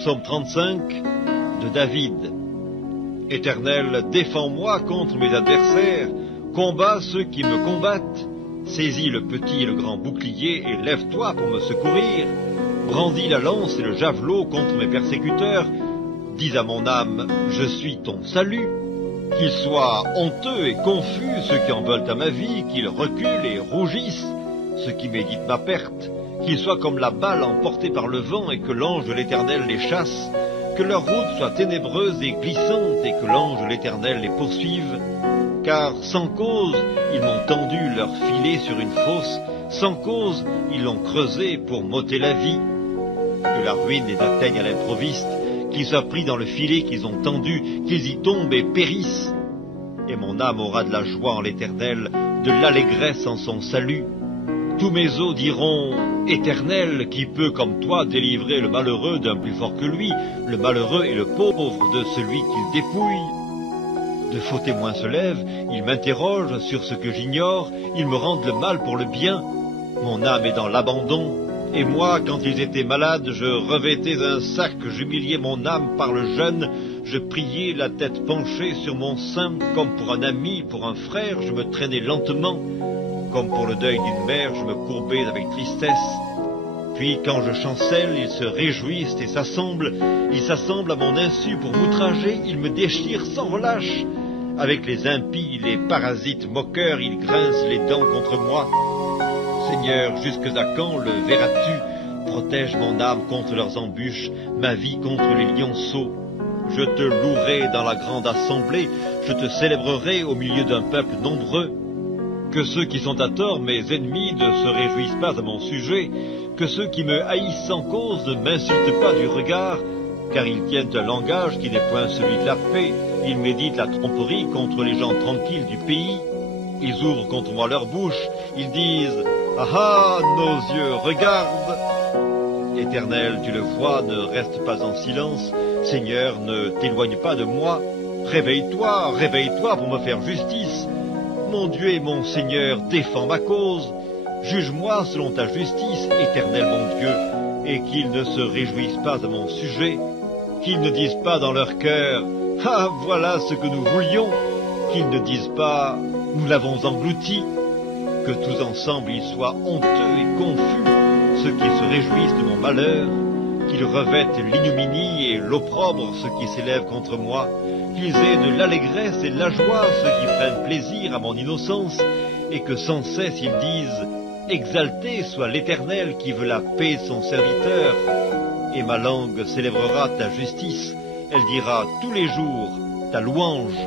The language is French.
Psaume 35 de David. Éternel, défends-moi contre mes adversaires, combat ceux qui me combattent. Saisis le petit et le grand bouclier et lève-toi pour me secourir. Brandis la lance et le javelot contre mes persécuteurs. Dis à mon âme, je suis ton salut. Qu'ils soient honteux et confus ceux qui en veulent à ma vie, qu'ils reculent et rougissent ceux qui méditent ma perte, qu'ils soient comme la balle emportée par le vent et que l'ange de l'Éternel les chasse, que leur route soit ténébreuse et glissante et que l'ange de l'Éternel les poursuive. Car sans cause, ils m'ont tendu leur filet sur une fosse, sans cause, ils l'ont creusé pour m'ôter la vie. Que la ruine les atteigne à l'improviste, qu'ils soient pris dans le filet qu'ils ont tendu, qu'ils y tombent et périssent. Et mon âme aura de la joie en l'Éternel, de l'allégresse en son salut. Tous mes os diront, Éternel, qui peut comme toi délivrer le malheureux d'un plus fort que lui, le malheureux et le pauvre de celui qu'il dépouille. De faux témoins se lèvent, ils m'interrogent sur ce que j'ignore, ils me rendent le mal pour le bien. Mon âme est dans l'abandon. Et moi, quand ils étaient malades, je revêtais un sac, j'humiliais mon âme par le jeûne, je priais la tête penchée sur mon sein, comme pour un ami, pour un frère, je me traînais lentement, comme pour le deuil d'une mère, je me courbais avec tristesse. Puis quand je chancelle, ils se réjouissent et s'assemblent, ils s'assemblent à mon insu pour m'outrager, ils me déchirent sans relâche. Avec les impies, les parasites moqueurs, ils grincent les dents contre moi. Seigneur, jusque à quand le verras-tu? Protège mon âme contre leurs embûches, ma vie contre les lionceaux. Je te louerai dans la grande assemblée, je te célébrerai au milieu d'un peuple nombreux. Que ceux qui sont à tort, mes ennemis, ne se réjouissent pas à mon sujet, que ceux qui me haïssent sans cause ne m'insultent pas du regard, car ils tiennent un langage qui n'est point celui de la paix, ils méditent la tromperie contre les gens tranquilles du pays. Ils ouvrent contre moi leur bouche, ils disent « Ah ah, nos yeux regardent !» Éternel, tu le vois, ne reste pas en silence. Seigneur, ne t'éloigne pas de moi. Réveille-toi, réveille-toi pour me faire justice. Mon Dieu et mon Seigneur, défends ma cause. Juge-moi selon ta justice, Éternel mon Dieu, et qu'ils ne se réjouissent pas à mon sujet, qu'ils ne disent pas dans leur cœur « Ah, voilà ce que nous voulions !» qu'ils ne disent pas « Nous l'avons englouti !» Que tous ensemble ils soient honteux et confus, ceux qui se réjouissent de mon malheur, qu'ils revêtent l'ignominie et l'opprobre ceux qui s'élèvent contre moi, qu'ils aient de l'allégresse et de la joie ceux qui prennent plaisir à mon innocence, et que sans cesse ils disent « Exalté soit l'Éternel qui veut la paix de son serviteur !» Et ma langue célébrera ta justice, elle dira tous les jours ta louange.